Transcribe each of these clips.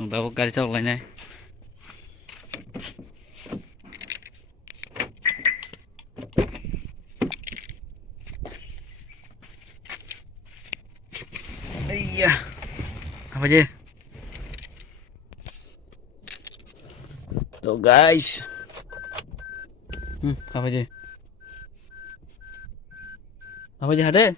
जों दाबो गारि सालायनाय iya apa aja tuh guys apa aja ada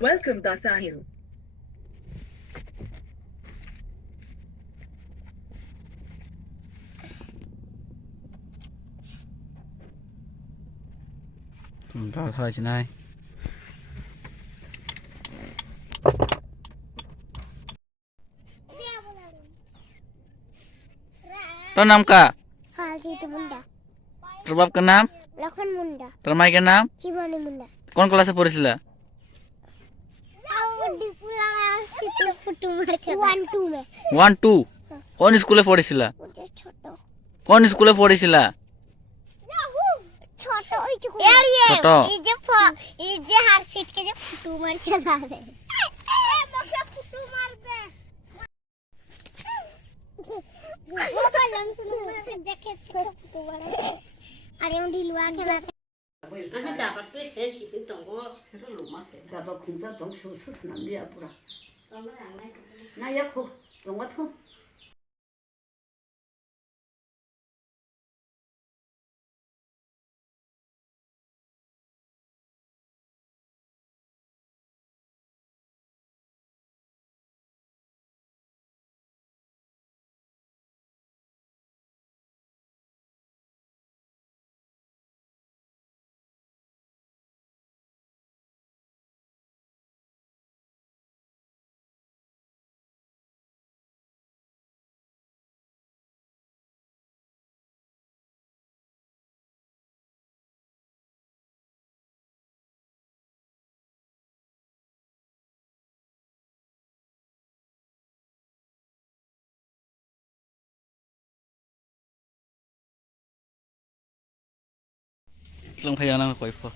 Welcome to Sahil. thôi chị này तो नाम का Khalid Munda, तेरे का नाम Lakhan Munda, तेरे माई का नाम Chimani Munda. कौन क्लास से पढ़िसिला One two में 1 2 कौन स्कूल में पढ़िसिला मुझे छोटो कौन स्कूल में पढ़िसिला छोटो यार छोटो ये जो हर सीट के जो फुटू मार चला रहे मगे फुटू मार दे वो बलम सुनो मैं देखे फुटू मार अरे हम ढिलवा खेला anh dapat tuh hel gitu tunggu itu rumah dapat kunci tong susu nanti ya pura nah ya kok tunggu tuh lông thay nào quậy phơ